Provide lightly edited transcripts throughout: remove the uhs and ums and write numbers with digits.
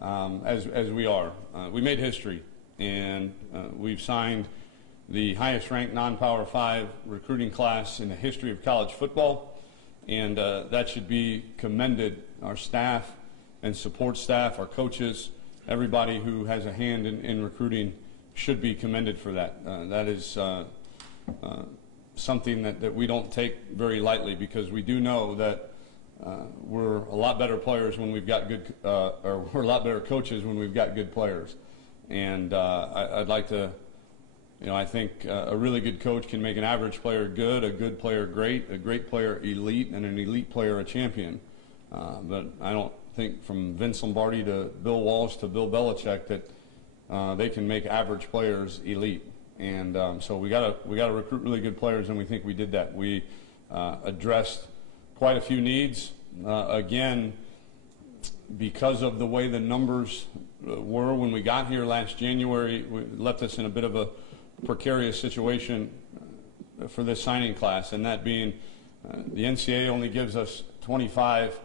as we are. We made history, and we've signed the highest-ranked non-Power 5 recruiting class in the history of college football, and that should be commended. Our staff and support staff, our coaches, everybody who has a hand in recruiting should be commended for that. That is something that we don't take very lightly, because we do know that we're a lot better players when we've got good, or we're a lot better coaches when we've got good players. And I'd like to, I think a really good coach can make an average player good, a good player great, a great player elite, and an elite player a champion. But I don't think from Vince Lombardi to Bill Walsh to Bill Belichick that they can make average players elite. And so we gotta recruit really good players, and we think we did that. We addressed quite a few needs. Again, because of the way the numbers were when we got here last January, it left us in a bit of a precarious situation for this signing class, and that being the NCAA only gives us 25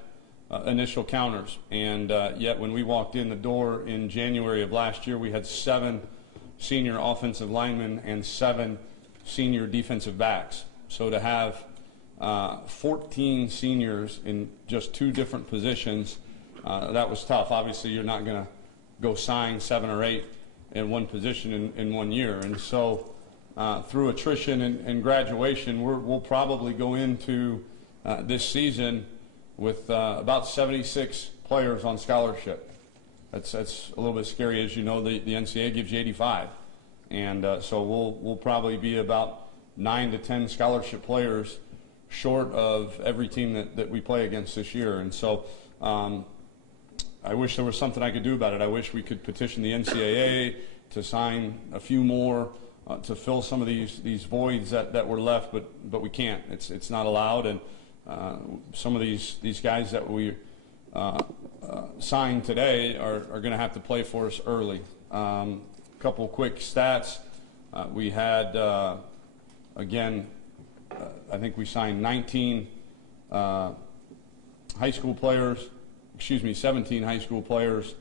initial counters, and yet when we walked in the door in January of last year, we had 7 senior offensive linemen and 7 senior defensive backs. So to have 14 seniors in just 2 different positions, that was tough. Obviously, you're not going to go sign 7 or 8 in one position in 1 year. And so through attrition and graduation, we'll probably go into this season with about 76 players on scholarship. That's a little bit scary. As you know, the NCAA gives you 85. And so we'll probably be about 9 to 10 scholarship players short of every team that we play against this year. And so I wish there was something I could do about it. I wish we could petition the NCAA to sign a few more to fill some of these voids that were left, but we can't. It's not allowed. And some of these guys that we signed today are going to have to play for us early. Couple quick stats. We had, again, I think we signed 19 high school players, 17 high school players,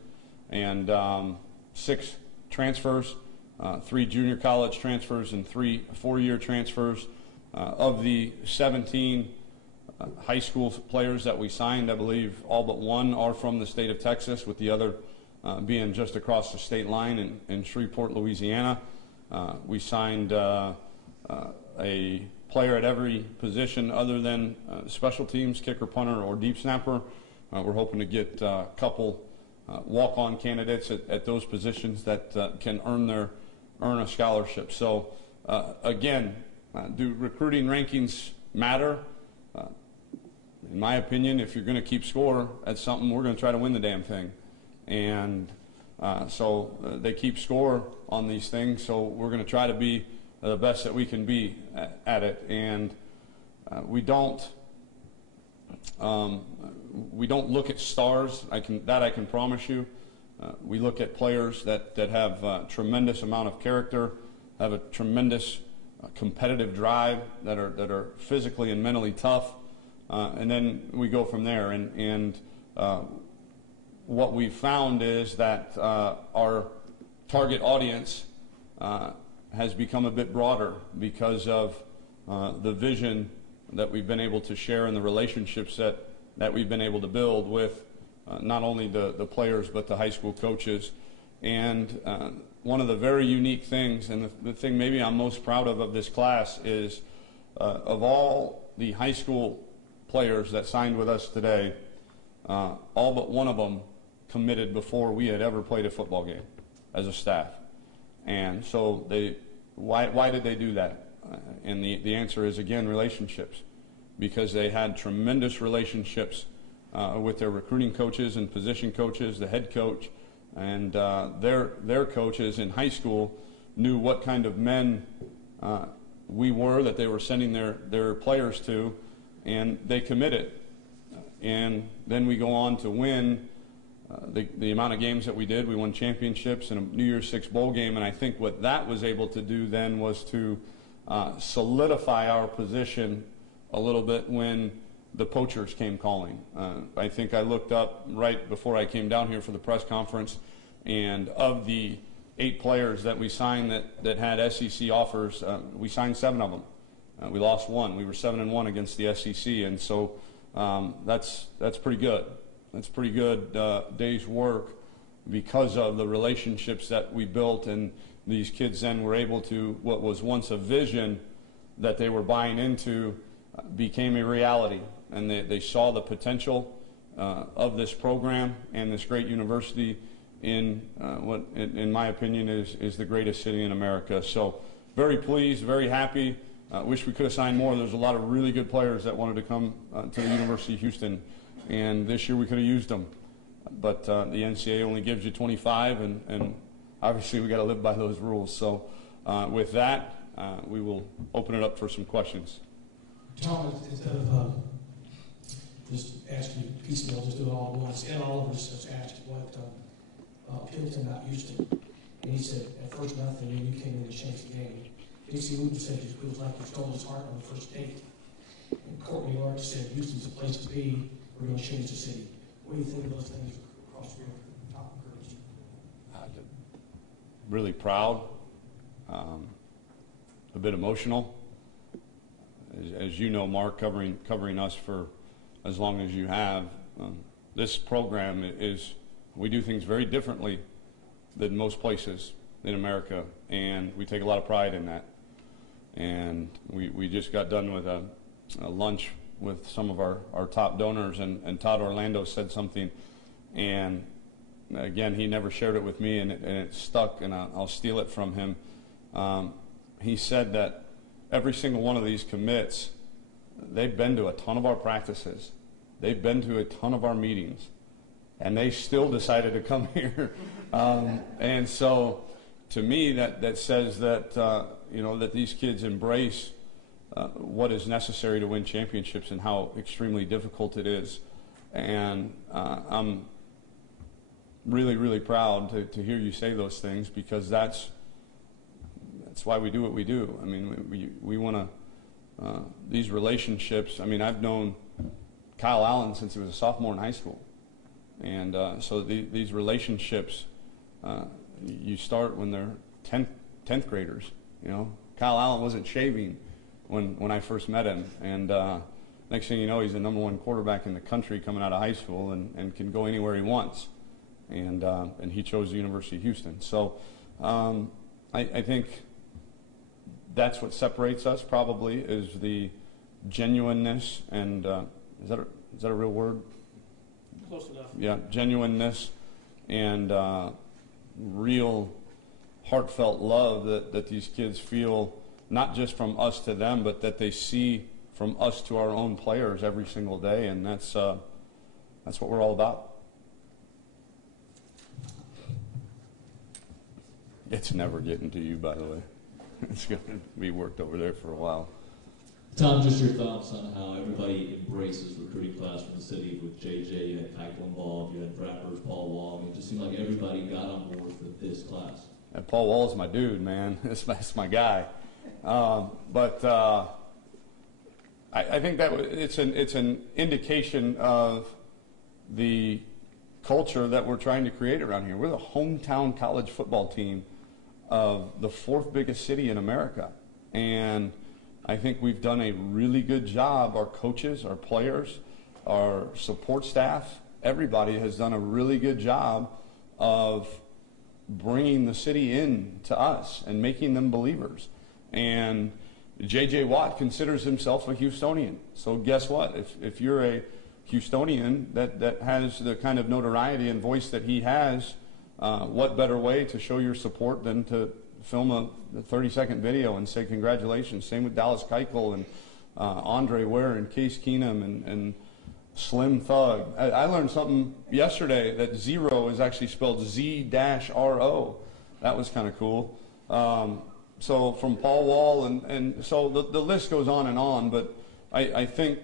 and 6 transfers, 3 junior college transfers, and 3 four-year transfers. Of the 17 high school players that we signed, I believe all but 1 are from the state of Texas, with the other being just across the state line in Shreveport, Louisiana. We signed a player at every position other than special teams, kicker, punter, or deep snapper. We're hoping to get a couple walk-on candidates at those positions that can earn a scholarship. So again, do recruiting rankings matter? In my opinion, if you're going to keep score at something, we're going to try to win the damn thing. And so they keep score on these things, so we're going to try to be the best that we can be at it. And we don't look at stars. I can promise you. We look at players that have a tremendous amount of character, have a tremendous competitive drive, that are physically and mentally tough, and then we go from there. And what we've found is that our target audience has become a bit broader because of the vision that we've been able to share and the relationships that we've been able to build with not only the players but the high school coaches. And one of the very unique things, and the thing maybe I'm most proud of this class, is of all the high school players that signed with us today, all but 1 of them committed before we had ever played a football game as a staff. And so why did they do that? And the answer is, again, relationships, because they had tremendous relationships with their recruiting coaches and position coaches, the head coach, and their coaches in high school knew what kind of men we were that they were sending their players to, and they committed. And then we go on to win the amount of games that we did. We won championships and a New Year's Six bowl game, and I think what that was able to do then was to solidify our position a little bit when the poachers came calling. I think I looked up right before I came down here for the press conference, and of the 8 players that we signed that had SEC offers, we signed 7 of them. We lost 1. We were 7-1 against the SEC, and so that's pretty good. That's pretty good day's work because of the relationships that we built, and these kids then were able to, what was once a vision that they were buying into became a reality, and they saw the potential of this program and this great university in what, in my opinion, is the greatest city in America. So very pleased, very happy. Wish we could have signed more. There's a lot of really good players that wanted to come to the University of Houston, and this year we could have used them. But the NCAA only gives you 25, and obviously we got to live by those rules. So with that, we will open it up for some questions. Tom, instead of just asking you piecemeal, just do it all at once. Ed Oliver's just asked what appealed to him about Houston, and he said at first nothing, and you came in and changed the game. D.C. Wooten said it feels like you stole his heart on the first date. And Courtney Large said Houston's a place to be. We're going to change the city. What do you think of those things across your top girls? Really proud, a bit emotional. As you know, Mark, covering us for as long as you have, this program we do things very differently than most places in America, and we take a lot of pride in that. And we just got done with a lunch with some of our top donors, and Todd Orlando said something, and again, he never shared it with me, and it stuck, and I'll steal it from him. He said that every single one of these commits, they've been to a ton of our practices, they've been to a ton of our meetings, and they still decided to come here. And so to me, that says that that these kids embrace what is necessary to win championships and how extremely difficult it is. And I'm really, really proud to hear you say those things, because that's why we do what we do. I mean, we want to, these relationships, I mean, I've known Kyle Allen since he was a sophomore in high school. And so these relationships, you start when they're 10th graders. Kyle Allen wasn't shaving when I first met him, and next thing you know, he's the #1 quarterback in the country coming out of high school, and can go anywhere he wants, and he chose the University of Houston. So I think that's what separates us, probably, is the genuineness, and is that a real word? Close enough. Yeah, genuineness and real heartfelt love that these kids feel, not just from us to them, but that they see from us to our own players every single day, and that's what we're all about. It's never getting to you, by the way. It's going to be worked over there for a while. Tom, just your thoughts on how everybody embraces recruiting class from the city. With JJ, you had Keichel involved, you had Rappers, Paul Wall. It just seemed like everybody got on board for this class. And Paul Wall's my dude, man. That's my guy. But I think that it's an indication of the culture that we're trying to create around here. We're the hometown college football team of the 4th biggest city in America, and I think we've done a really good job. Our coaches, our players, our support staff, everybody has done a really good job of bringing the city in to us and making them believers. And J.J. Watt considers himself a Houstonian. So guess what? If you're a Houstonian that has the kind of notoriety and voice that he has, what better way to show your support than to film a 30-second video and say congratulations. Same with Dallas Keuchel and Andre Ware and Case Keenum and Slim Thug. I learned something yesterday, that zero is actually spelled Z-R-O. That was kind of cool. So from Paul Wall, and so the list goes on, but I think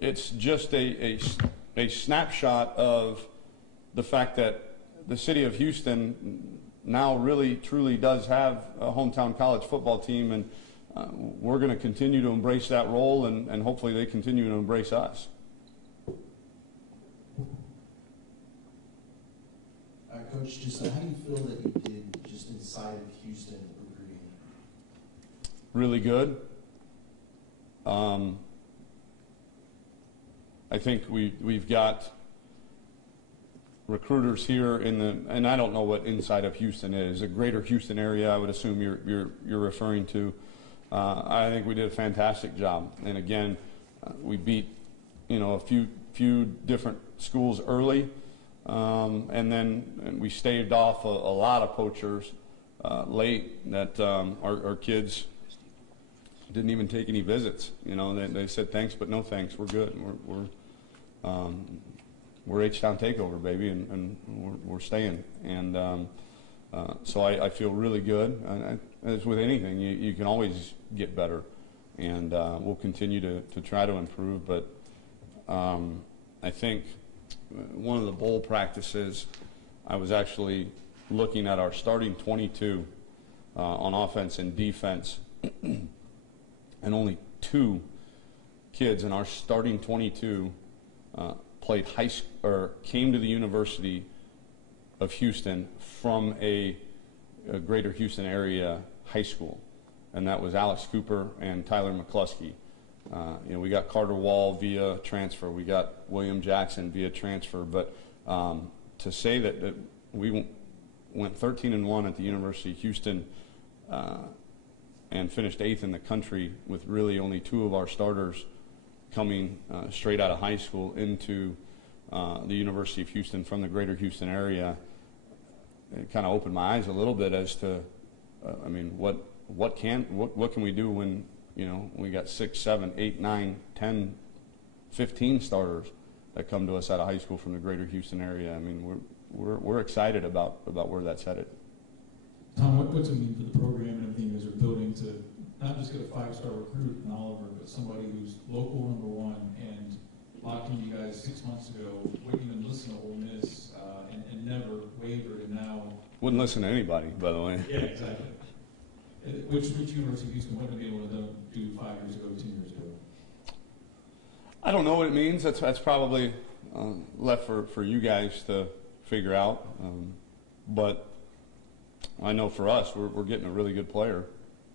it's just a snapshot of the fact that the city of Houston now really truly does have a hometown college football team, and we're going to continue to embrace that role, and hopefully they continue to embrace us. Coach, just how do you feel that you did just inside of Houston recruiting? Really good. I think we've got recruiters here in the, and I don't know what inside of Houston is, the greater Houston area, I would assume you're referring to. I think we did a fantastic job, and again, we beat a few different schools early, and we staved off a lot of poachers late that our kids didn't even take any visits. They said thanks but no thanks. We're good. We're H-Town Takeover, baby, and we're staying. And so I feel really good. And as with anything, you can always get better, and we'll continue to try to improve. But I think one of the bowl practices, I was actually looking at our starting 22 on offense and defense, and only 2 kids in our starting 22 played high school or came to the University of Houston from a greater Houston area high school, and that was Alex Cooper and Tyler McCluskey. We got Carter Wall via transfer. We got William Jackson via transfer. But to say that we went 13-1 at the University of Houston and finished 8th in the country with really only 2 of our starters coming straight out of high school into the University of Houston from the greater Houston area, it kind of opened my eyes a little bit as to, what can we do when we got 6, 7, 8, 9, 10, 15 starters that come to us out of high school from the greater Houston area. I mean, we're excited about where that's headed. Tom, what's it mean for the program and everything you guys are building to not just get a 5-star recruit in Oliver, but somebody who's local #1 and locked into you guys 6 months ago, wouldn't even listen to Ole Miss and never wavered, and now wouldn't listen to anybody, by the way. Yeah, exactly. Which University of Houston wouldn't be able to do 5 years ago, 10 years ago? I don't know what it means. That's probably left for you guys to figure out. But I know for us, we're getting a really good player.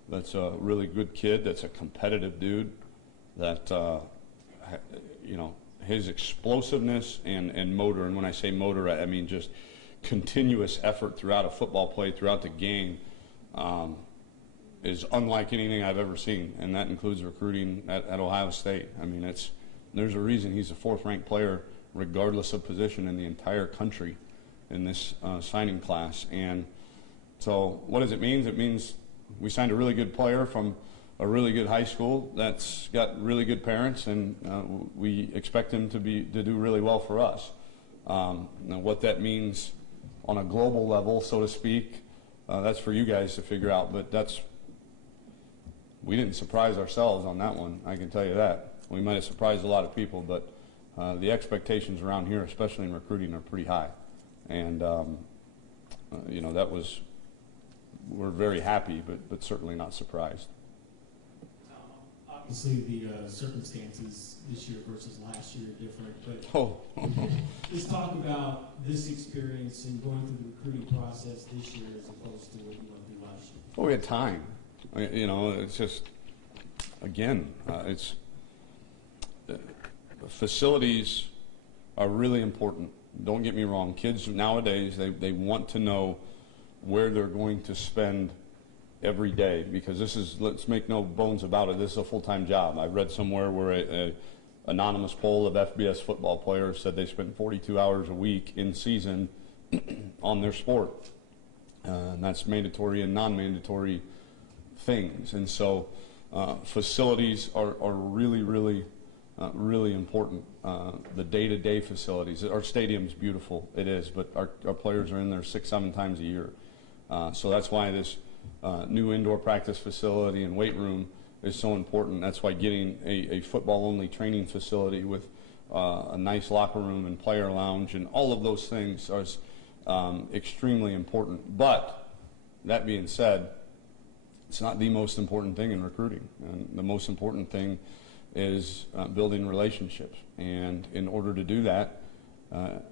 That's a really good kid. That's a competitive dude. That his explosiveness and motor. And when I say motor, I mean just continuous effort throughout a football play, throughout the game. Is unlike anything I've ever seen, and that includes recruiting at Ohio State. I mean, there's a reason he's a 4th-ranked player, regardless of position, in the entire country in this signing class. And so what does it mean? It means we signed a really good player from a really good high school that's got really good parents, and we expect him to do really well for us. Now, what that means on a global level, so to speak, that's for you guys to figure out, but we didn't surprise ourselves on that one, I can tell you that. We might have surprised a lot of people, but the expectations around here, especially in recruiting, are pretty high. And, we're very happy, but certainly not surprised. Obviously, the circumstances this year versus last year are different, but just talk about this experience and going through the recruiting process this year as opposed to what you went through last year. Well, we had time. It's just, again, facilities are really important. Don't get me wrong. Kids nowadays, they want to know where they're going to spend every day, because let's make no bones about it, this is a full-time job. I read somewhere where a anonymous poll of FBS football players said they spent 42 hours a week in season on their sport. And that's mandatory and non-mandatory things. And so facilities are really, really, really important. The day-to-day facilities. Our stadium's beautiful, it is, but our players are in there 6, 7 times a year. So that's why this new indoor practice facility and weight room is so important. That's why getting a football-only training facility with a nice locker room and player lounge and all of those things are extremely important. But that being said, it's not the most important thing in recruiting. And the most important thing is building relationships. And in order to do that,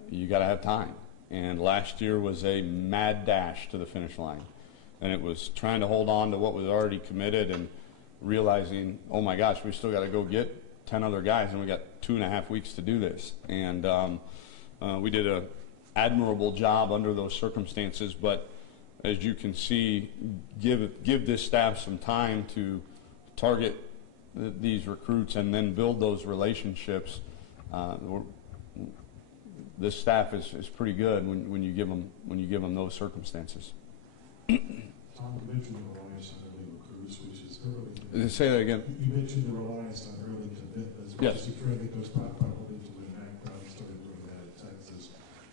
you got to have time. And last year was a mad dash to the finish line. And it was trying to hold on to what was already committed and realizing, oh my gosh, we still got to go get 10 other guys, and we got 2.5 weeks to do this. And we did an admirable job under those circumstances, but as you can see, give this staff some time to target these recruits and then build those relationships. This staff is pretty good when you give them those circumstances. Tom, you mentioned the reliance on early recruits, which is early. Say that again. You mentioned the reliance on early commitments, which Yes. is a trend that goes back probably to when Mac Brown started doing that in Texas.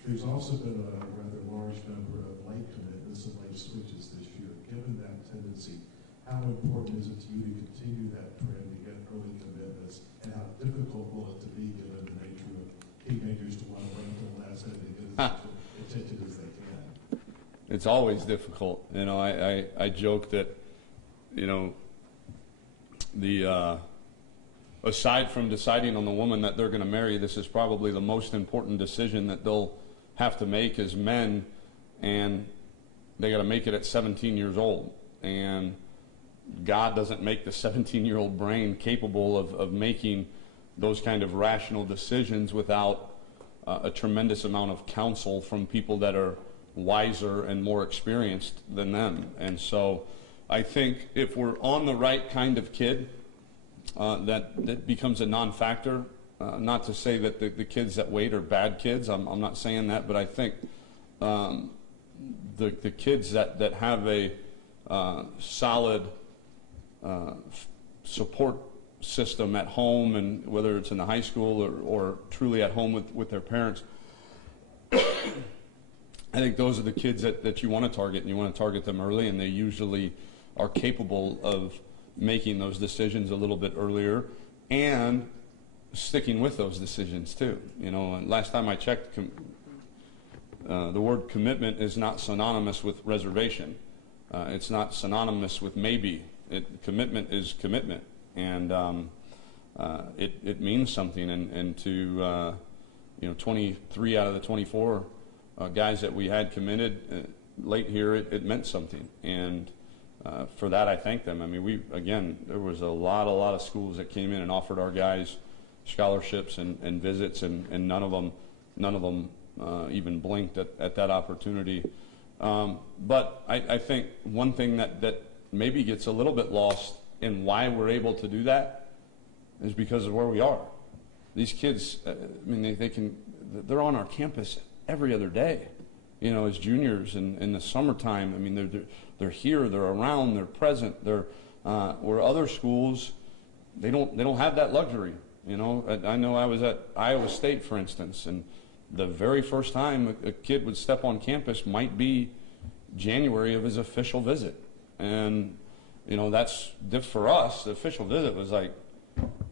There's also been a rather large number of late commitments and late switches this year. Given that tendency, how important is it to you to continue that trend to get early commitments, and how difficult will it to be given the nature of teenagers to want to wait until the last minute to get as much attention as they can? It's always difficult. You know, I joke that, you know, aside from deciding on the woman that they're going to marry, this is probably the most important decision that they'll have to make as men, and they got to make it at 17 years old. And God doesn't make the 17-year-old brain capable of making those kind of rational decisions without a tremendous amount of counsel from people that are wiser and more experienced than them. And so I think if we're on the right kind of kid, that becomes a non-factor. Not to say that the kids that wait are bad kids. I'm not saying that, but I think the kids that have a solid support system at home, and whether it's in the high school or truly at home with their parents, I think those are the kids that you want to target, and you want to target them early, and they usually are capable of making those decisions a little bit earlier and sticking with those decisions too. You know, and last time I checked, the word commitment is not synonymous with reservation. It's not synonymous with maybe. Commitment is commitment, and it means something. And to 23 out of the 24 guys that we had committed late here, it meant something, and for that I thank them. I mean, there was a lot of schools that came in and offered our guys scholarships and visits, and none of them even blinked at that opportunity. But I think one thing that maybe gets a little bit lost in why we're able to do that is because of where we are. These kids, I mean, they're on our campus every other day, you know, as juniors in the summertime. I mean, they're here, they're around, they're present. They're where other schools, they don't have that luxury. You know, I know I was at Iowa State, for instance, and the very first time a kid would step on campus might be January of his official visit, and you know, that's for us. The official visit was like,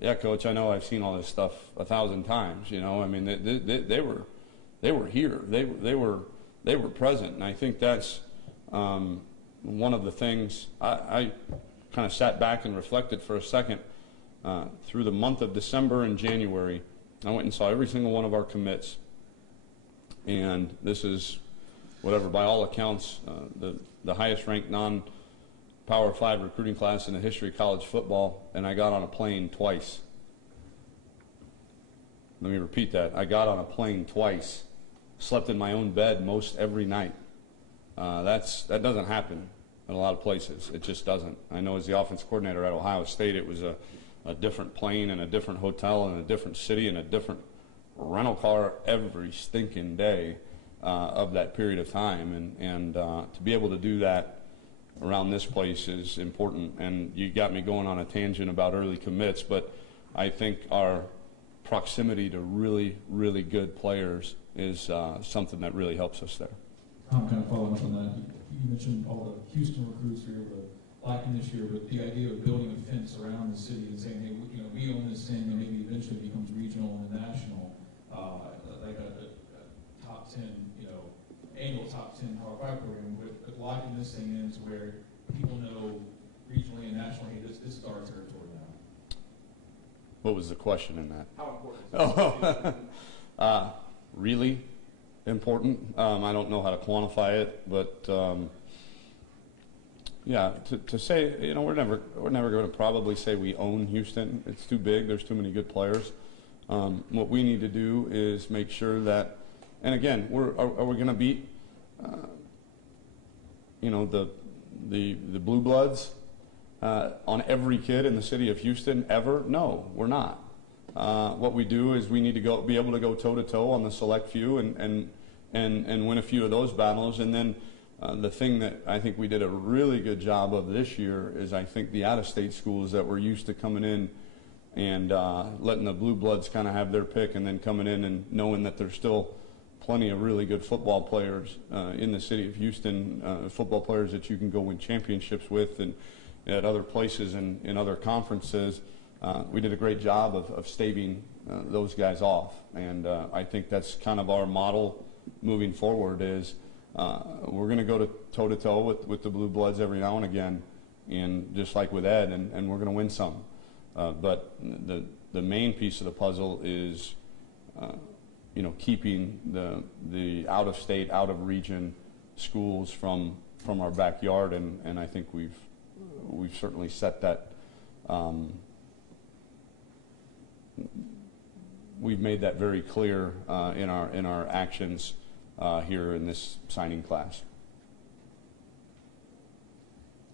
yeah, coach, I know I've seen all this stuff 1,000 times. You know, I mean, they were here. They were present, and I think that's one of the things. I kind of sat back and reflected for a second. Through the month of December and January, I went and saw every single one of our commits, and this is, whatever, by all accounts, the highest ranked non-Power 5 recruiting class in the history of college football, and I got on a plane twice. Let me repeat that. I got on a plane twice, slept in my own bed most every night. That doesn't happen in a lot of places. It just doesn't. I know as the offense coordinator at Ohio State, it was a different plane and a different hotel and a different city and a different rental car every stinking day of that period of time. And to be able to do that around this place is important. And you got me going on a tangent about early commits, but I think our proximity to really, really good players is something that really helps us there. I'm kind of following up on that. You mentioned all the Houston recruits were able to lock in this year, but the idea of building a fence around the city and saying, hey, we own this thing, and maybe eventually becomes regional and national, like a top 10, annual top 10 Power 5 program, but locking this thing in to where people know regionally and nationally, this is our territory now. What was the question in that? How important is that? Really? important. I don't know how to quantify it, but yeah, to say, you know, we're never going to probably say we own Houston. It's too big. There's too many good players. What we need to do is make sure that, and again, are we going to beat, you know, the Blue Bloods on every kid in the city of Houston ever? No, we're not. What we do is we need to be able to go toe to toe on the select few and win a few of those battles. And then the thing that I think we did a really good job of this year is I think the out-of-state schools that were used to coming in and letting the Blue Bloods kind of have their pick, and then coming in and knowing that there's still plenty of really good football players in the city of Houston, football players that you can go win championships with and at other places and in other conferences. We did a great job of staving those guys off, and I think that's kind of our model moving forward is we're going to go toe to toe with the Blue Bloods every now and again, and just like with Ed, and we're going to win some. But the main piece of the puzzle is you know, keeping the out of state, out of region schools from our backyard, and I think we've certainly set that. We've made that very clear in our actions here in this signing class.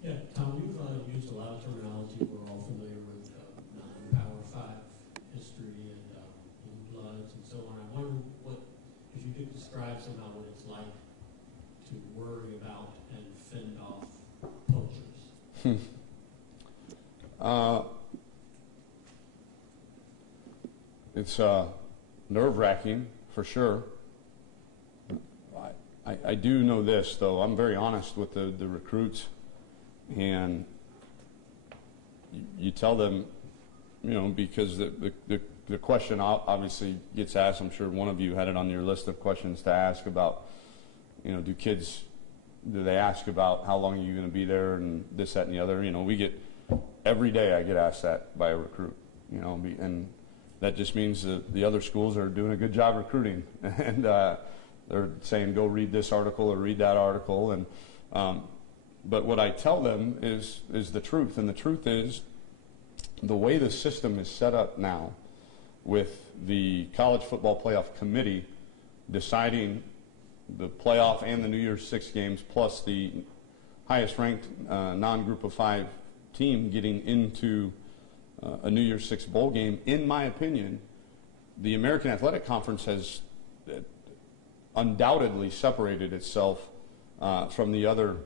Yeah, Tom, you've used a lot of terminology we're all familiar with, non-Power 5 history and Blue Bloods and so on. I wonder if you could describe somehow what it's like to worry about and fend off poachers. It's nerve-wracking for sure. I do know this, though. I'm very honest with the recruits, and you tell them, you know, because the question obviously gets asked. I'm sure one of you had it on your list of questions to ask about, you know, do they ask about how long are you going to be there and this, that, and the other? You know, every day I get asked that by a recruit, you know, and that just means that the other schools are doing a good job recruiting, and they're saying go read this article or read that article, and but what I tell them is the truth, and the truth is the way the system is set up now, with the College Football Playoff Committee deciding the playoff and the New Year's Six games, plus the highest-ranked non-Group of 5 team getting into a New Year's Six bowl game. In my opinion, the American Athletic Conference has undoubtedly separated itself from the other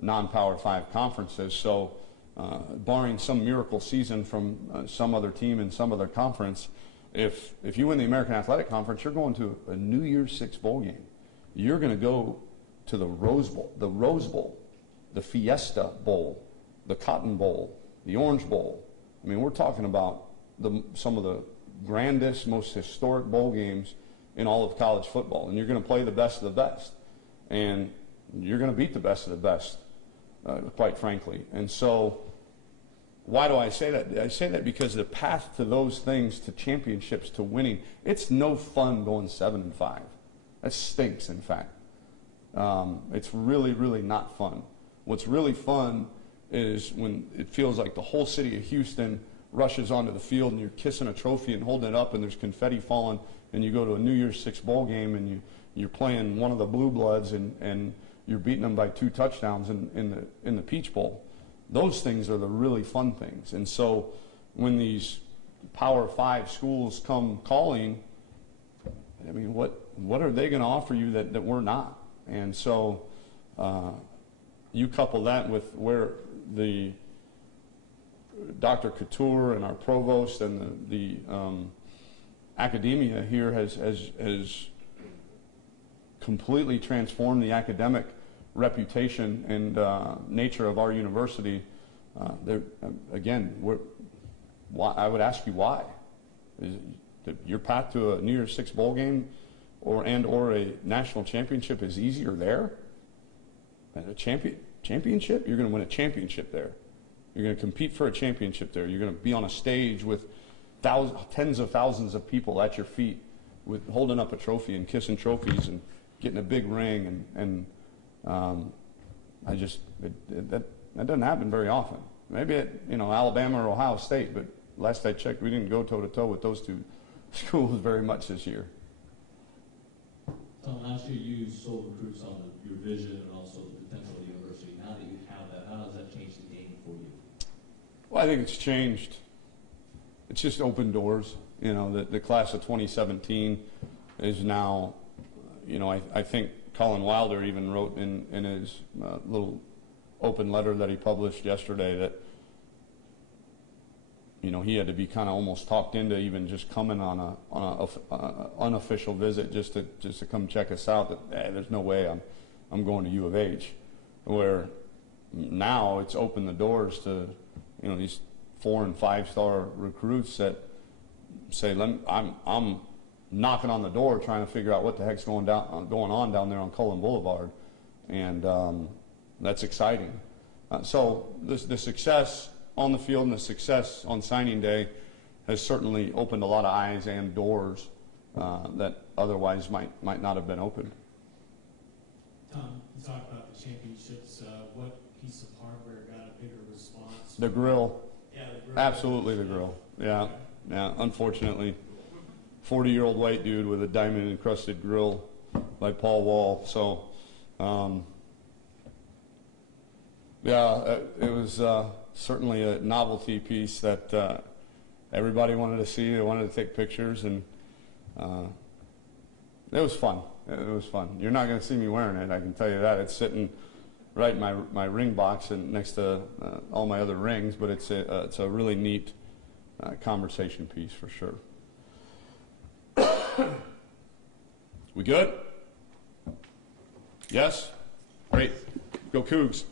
non-Power 5 conferences. So barring some miracle season from some other team in some other conference, if you win the American Athletic Conference, you're going to a New Year's Six bowl game. You're going to go to the Rose Bowl, the Fiesta Bowl, the Cotton Bowl, the Orange Bowl. I mean, we're talking about some of the grandest, most historic bowl games in all of college football, and you're going to play the best of the best, and you're going to beat the best of the best, quite frankly. And so why do I say that? I say that because the path to those things, to championships, to winning, it's no fun going 7-5. That stinks, in fact. It's really, really not fun. What's really fun is when it feels like the whole city of Houston rushes onto the field and you're kissing a trophy and holding it up and there's confetti falling, and you go to a New Year's Six bowl game and you're playing one of the Blue Bloods and you're beating them by 2 touchdowns in the Peach Bowl. Those things are the really fun things. And so when these Power 5 schools come calling, I mean, what are they going to offer you that we're not? And so you couple that with where the Dr. Couture and our provost and the academia here has completely transformed the academic reputation and nature of our university. Again, I would ask you why. Is your path to a New Year's Six bowl game or a national championship is easier there? A championship? You're going to win a championship there. You're going to compete for a championship there. You're going to be on a stage with tens of thousands of people at your feet, with holding up a trophy and kissing trophies, and getting a big ring, and that doesn't happen very often. Maybe at Alabama or Ohio State, but last I checked, we didn't go toe-to-toe with those two schools very much this year. Tom, last year you sold recruits on your vision and also the potential of the university. Now that you have that, how does that change the game for you? Well, I think it's changed. It's just opened doors. The class of 2017 is now, I think Colin Wilder even wrote in his little open letter that he published yesterday that, he had to be kind of almost talked into even just coming on a unofficial visit just to come check us out. That there's no way I'm going to U of H, where now it's opened the doors to these 4- and 5-star recruits that say I'm knocking on the door trying to figure out what the heck's going on down there on Cullen Boulevard, and that's exciting. So the success on the field and the success on signing day has certainly opened a lot of eyes and doors that otherwise might not have been opened. Tom, you talked about the championships. What piece of hardware got a bigger response? The grill. Yeah, the grill. Absolutely the grill. Yeah. Unfortunately, 40-year-old white dude with a diamond-encrusted grill by Paul Wall. So, it was certainly a novelty piece that everybody wanted to see. They wanted to take pictures, and it was fun. It was fun. You're not going to see me wearing it, I can tell you that. It's sitting right in my ring box and next to all my other rings, but it's a really neat conversation piece for sure. We good? Yes? Great. Go Cougs.